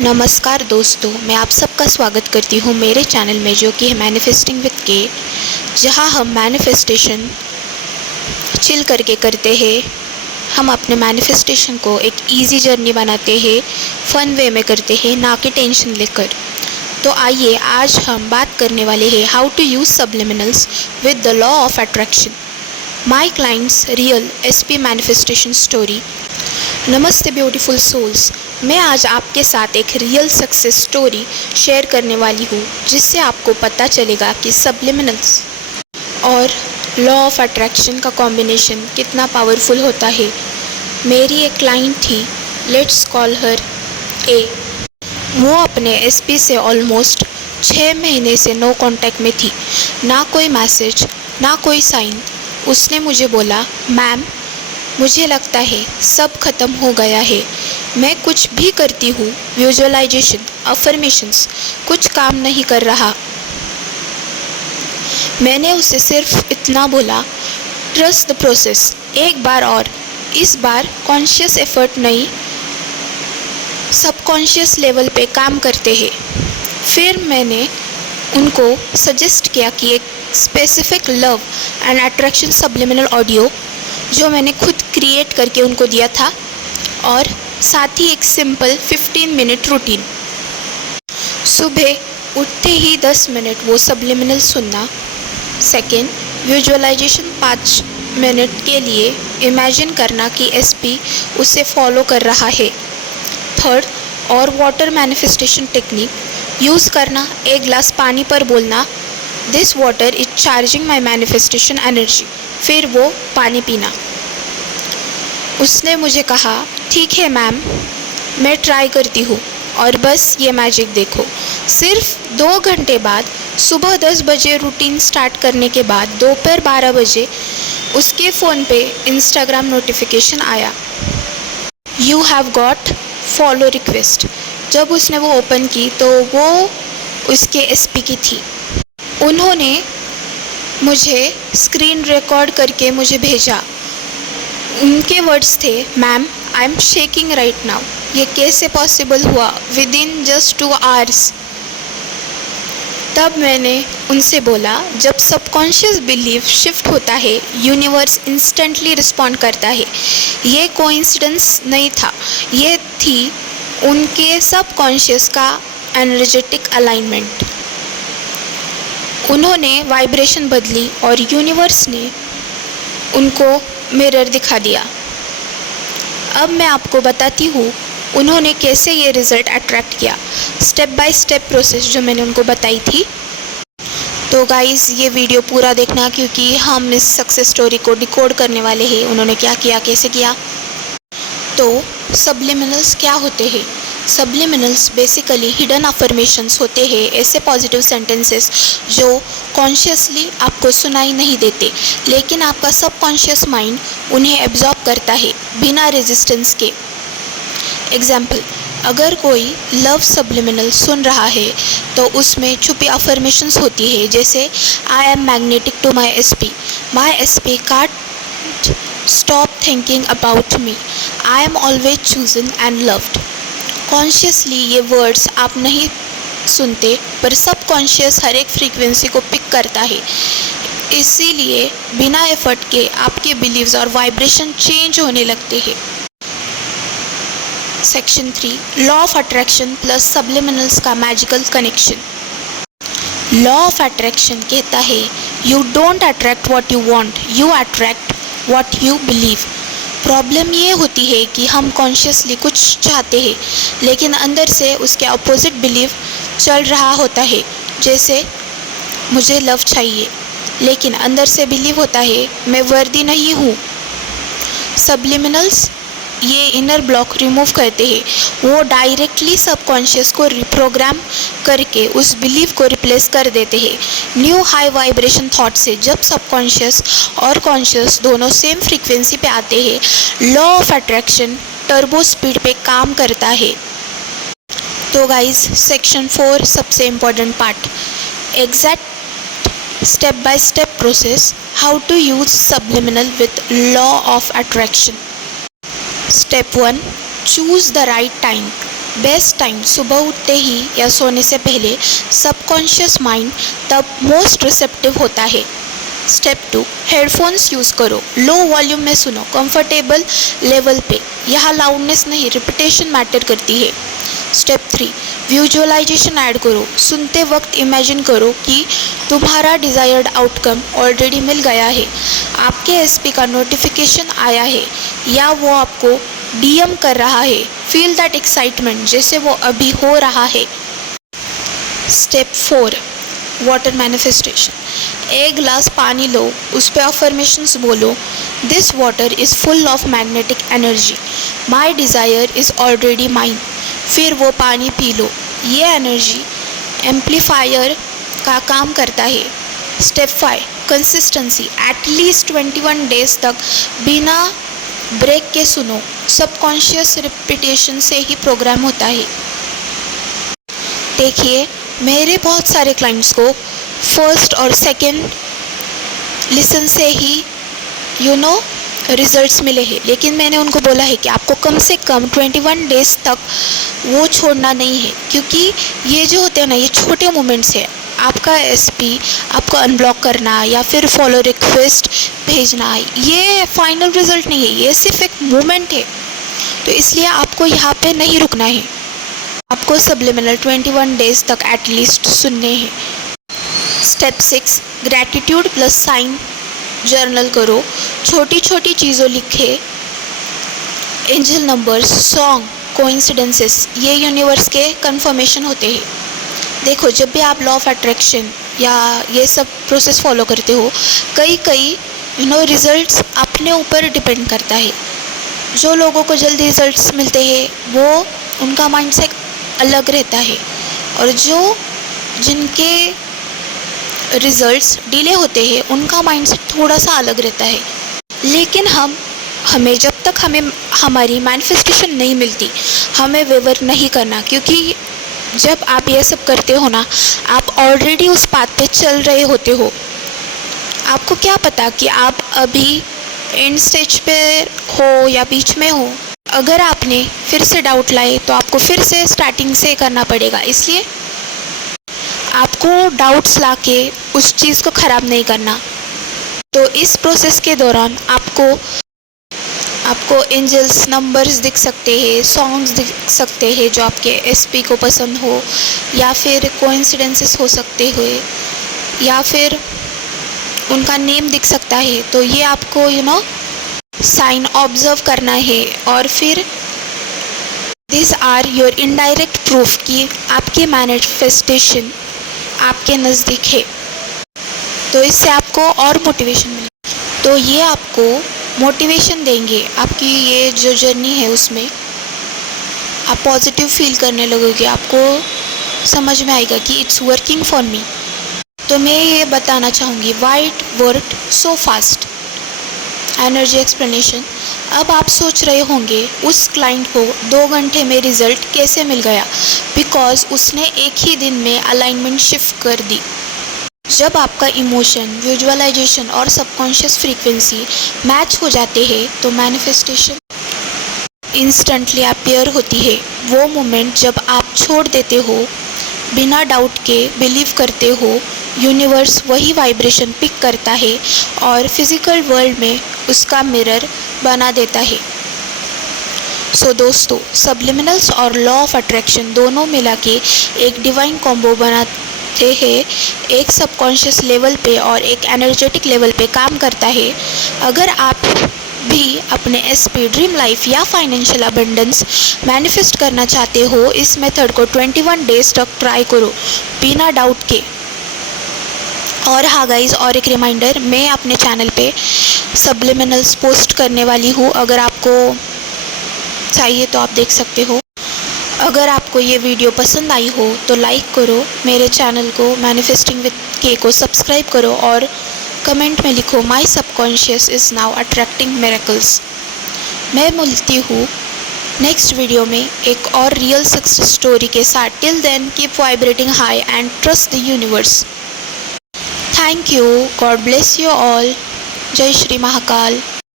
नमस्कार दोस्तों, मैं आप सबका स्वागत करती हूँ मेरे चैनल में जो कि है मैनिफेस्टिंग विद के, जहाँ हम मैनिफेस्टेशन चिल करके करते हैं। हम अपने मैनिफेस्टेशन को एक इजी जर्नी बनाते हैं, फन वे में करते हैं, ना कि टेंशन लेकर। तो आइए आज हम बात करने वाले हैं how to use subliminals with the law of attraction, my clients real SP manifestation story. नमस्ते ब्यूटीफुल सोल्स, मैं आज आपके साथ एक रियल सक्सेस स्टोरी शेयर करने वाली हूँ जिससे आपको पता चलेगा कि सब्लिमिनल्स और लॉ ऑफ अट्रैक्शन का कॉम्बिनेशन कितना पावरफुल होता है। मेरी एक क्लाइंट थी, लेट्स कॉल हर ए। वो अपने एसपी से ऑलमोस्ट 6 महीने से नो कांटेक्ट में थी, ना कोई मैसेज ना कोई साइन। उसने मुझे बोला, मैम मुझे लगता है सब खत्म हो गया है। मैं कुछ भी करती हूँ, विजुअलाइजेशन, अफर्मेशंस, कुछ काम नहीं कर रहा। मैंने उसे सिर्फ इतना बोला, ट्रस्ट द प्रोसेस। एक बार और, इस बार कॉन्शियस एफर्ट नहीं, सबकॉन्शियस लेवल पे काम करते हैं। फिर मैंने उनको सजेस्ट किया कि एक specific love and attraction subliminal audio जो मैंने खुद क्रिएट करके उनको दिया था, और साथ ही एक सिंपल 15 मिनट रूटीन। सुबह उठते ही 10 मिनट वो सब्लिमिनल सुनना। सेकेंड, विजुअलाइजेशन 5 मिनट के लिए इमेजिन करना कि एसपी उसे फॉलो कर रहा है। थर्ड, और वाटर मैनिफेस्टेशन टेक्निक यूज़ करना। एक गिलास पानी पर बोलना, this water is charging my manifestation energy. फिर वो पानी पीना। उसने मुझे कहा, ठीक है मैम, मैं ट्राई करती हूँ, और बस ये मैजिक देखो। सिर्फ 2 घंटे बाद, सुबह 10 बजे रूटीन स्टार्ट करने के बाद दोपहर 12 बजे उसके फ़ोन पे इंस्टाग्राम नोटिफिकेशन आया, you have got follow request. जब उसने वो ओपन की तो वो उसके एसपी की थी। उन्होंने मुझे स्क्रीन रिकॉर्ड करके मुझे भेजा। उनके वर्ड्स थे, ma'am I am shaking right now. ये कैसे पॉसिबल हुआ विद इन जस्ट 2 आवर्स? तब मैंने उनसे बोला, जब सबकॉन्शियस बिलीफ शिफ्ट होता है, यूनिवर्स इंस्टेंटली रिस्पॉन्ड करता है। ये कोइंसिडेंस नहीं था, ये थी उनके सबकॉन्शियस का एनर्जेटिक अलाइनमेंट। उन्होंने वाइब्रेशन बदली और यूनिवर्स ने उनको मिरर दिखा दिया। अब मैं आपको बताती हूँ उन्होंने कैसे ये रिज़ल्ट अट्रैक्ट किया, स्टेप बाय स्टेप प्रोसेस जो मैंने उनको बताई थी। तो गाइज़, ये वीडियो पूरा देखना क्योंकि हम इस सक्सेस स्टोरी को डिकोड करने वाले हैं, उन्होंने क्या किया, कैसे किया। तो सब्लिमिनल्स क्या होते हैं? सब्लिमिनल्स बेसिकली हिडन अफर्मेशंस होते हैं, ऐसे पॉजिटिव सेंटेंसेस जो कॉन्शियसली आपको सुनाई नहीं देते, लेकिन आपका सबकॉन्शियस माइंड उन्हें एब्जॉर्ब करता है बिना रेजिस्टेंस के। एग्जाम्पल, अगर कोई लव सब्लिमिनल सुन रहा है तो उसमें छुपी अफर्मेशंस होती है, जैसे I am magnetic to my SP can't stop thinking about me, I am always chosen and loved. Consciously ये वर्ड्स आप नहीं सुनते, पर सबकॉन्शियस हर एक फ्रीक्वेंसी को पिक करता है, इसीलिए बिना एफर्ट के आपके बिलीव्स और वाइब्रेशन चेंज होने लगते हैं। Section 3, law of attraction plus subliminals का magical connection. Law of attraction कहता है, you don't attract what you want, you attract what you believe. Problem ये होती है कि हम कॉन्शियसली कुछ चाहते हैं, लेकिन अंदर से उसके अपोजिट बिलीव चल रहा होता है। जैसे मुझे लव चाहिए, लेकिन अंदर से बिलीव होता है मैं वर्दी नहीं हूँ। सब्लिमिनल्स ये इनर ब्लॉक रिमूव करते हैं, वो डायरेक्टली सबकॉन्शियस को रिप्रोग्राम करके उस बिलीव को रिप्लेस कर देते हैं न्यू हाई वाइब्रेशन थॉट से। जब सबकॉन्शियस और कॉन्शियस दोनों सेम फ्रीक्वेंसी पे आते हैं, law of attraction turbo speed पे काम करता है। तो गाइज, सेक्शन 4 सबसे important part, exact step by step process, how to use subliminal with law of attraction. Step 1, choose the right time. Best time सुबह उठते ही या सोने से पहले। सबकॉन्शियस माइंड तब मोस्ट रिसेप्टिव होता है। स्टेप 2, हेडफोन्स यूज़ करो, लो वॉल्यूम में सुनो, कंफर्टेबल लेवल पे। यहाँ लाउडनेस नहीं, रिपीटेशन मैटर करती है। स्टेप 3, विजुअलाइजेशन ऐड करो, सुनते वक्त इमेजिन करो कि तुम्हारा डिज़ायर्ड आउटकम ऑलरेडी मिल गया है, आपके एसपी का नोटिफिकेशन आया है या वो आपको डीएम कर रहा है। फील दैट एक्साइटमेंट जैसे वो अभी हो रहा है। Step 4, water manifestation. एक गिलास पानी लो, उस पर अफर्मेशंस बोलो। This water is full of magnetic energy, my desire is already mine. फिर वो पानी पी लो। ये एनर्जी एम्पलीफायर का काम करता है। Step 5, consistency. एटलीस्ट 21 डेज तक बिना ब्रेक के सुनो। सबकॉन्शियस रिपीटेशन से ही प्रोग्राम होता है। देखिए, मेरे बहुत सारे क्लाइंट्स को फर्स्ट और सेकंड लिसन से ही रिजल्ट्स मिले हैं, लेकिन मैंने उनको बोला है कि आपको कम से कम 21 डेज तक वो छोड़ना नहीं है, क्योंकि ये जो होते हैं ना, ये छोटे मोमेंट्स हैं। आपका एसपी आपको अनब्लॉक करना या फिर फॉलो रिक्वेस्ट भेजना, ये फाइनल रिजल्ट नहीं है, ये सिर्फ एक मोमेंट है। तो इसलिए आपको यहाँ पे नहीं रुकना है, आपको सबलिमिनल 21 डेज तक एटलीस्ट सुनने हैं। Step 6, gratitude plus sign journal करो। छोटी छोटी चीज़ों लिखे, एंजल नंबर्स, सॉन्ग, कोइंसिडेंसेस, ये यूनिवर्स के कंफर्मेशन होते हैं। देखो, जब भी आप लॉ ऑफ अट्रैक्शन या ये सब प्रोसेस फॉलो करते हो, कई रिजल्ट्स अपने ऊपर डिपेंड करता है। जो लोगों को जल्दी रिजल्ट्स मिलते हैं वो उनका माइंडसेट अलग रहता है, और जिनके रिजल्ट्स डिले होते हैं उनका माइंडसेट थोड़ा सा अलग रहता है। लेकिन हमें जब तक हमारी मैनिफेस्टेशन नहीं मिलती, हमें वेवर नहीं करना, क्योंकि जब आप ये सब करते हो ना, आप ऑलरेडी उस पाथ पे चल रहे होते हो। आपको क्या पता कि आप अभी एंड स्टेज पे हो या बीच में हो। अगर आपने फिर से डाउट लाए तो आपको फिर से स्टार्टिंग से करना पड़ेगा। इसलिए आपको डाउट्स लाके उस चीज़ को ख़राब नहीं करना। तो इस प्रोसेस के दौरान आपको एंजल्स नंबर्स दिख सकते हैं, सॉन्ग्स दिख सकते हैं जो आपके एसपी को पसंद हो, या फिर कोइंसिडेंसेस हो सकते हुए, या फिर उनका नेम दिख सकता है। तो ये आपको साइन ऑब्जर्व करना है। और फिर this are your indirect proof कि आपकी मैनिफेस्टेशन आपके नज़दीक है। तो इससे आपको और मोटिवेशन मिलेगी। तो ये आपको मोटिवेशन देंगे, आपकी ये जो जर्नी है उसमें आप पॉजिटिव फील करने लगोगे। आपको समझ में आएगा कि इट्स वर्किंग फॉर मी। तो मैं ये बताना चाहूँगी, why it worked so fast. Energy explanation. अब आप सोच रहे होंगे उस क्लाइंट को 2 घंटे में रिज़ल्ट कैसे मिल गया, बिकॉज उसने एक ही दिन में अलाइनमेंट शिफ्ट कर दी। जब आपका इमोशन, विजुअलाइजेशन और सबकॉन्शियस फ्रीक्वेंसी मैच हो जाते हैं तो मैनिफेस्टेशन इंस्टेंटली अपीयर होती है। वो मोमेंट जब आप छोड़ देते हो, बिना डाउट के बिलीव करते हो, यूनिवर्स वही वाइब्रेशन पिक करता है और फिज़िकल वर्ल्ड में उसका मिरर बना देता है। सो दोस्तों, सबलिमिनल्स और लॉ ऑफ अट्रैक्शन दोनों मिला के एक डिवाइन कॉम्बो बनाते हैं। एक सबकॉन्शियस लेवल पे और एक एनर्जेटिक लेवल पे काम करता है। अगर आप भी अपने एसपी, ड्रीम लाइफ या फाइनेंशियल अबंडेंस मैनिफेस्ट करना चाहते हो, इस मेथड को 21 डेज तक ट्राई करो बिना डाउट के। और हाँ गाइज़, और एक रिमाइंडर, मैं अपने चैनल पे सबलिमिनल्स पोस्ट करने वाली हूँ। अगर आपको चाहिए तो आप देख सकते हो। अगर आपको ये वीडियो पसंद आई हो तो लाइक करो, मेरे चैनल को मैनिफेस्टिंग विद के को सब्सक्राइब करो और कमेंट में लिखो माई subconscious is now attracting miracles. मैं मिलती हूँ नेक्स्ट वीडियो में एक और रियल सक्सेस स्टोरी के साथ। Till then keep vibrating high and trust the universe. Thank you. God bless you all. जय श्री महाकाल।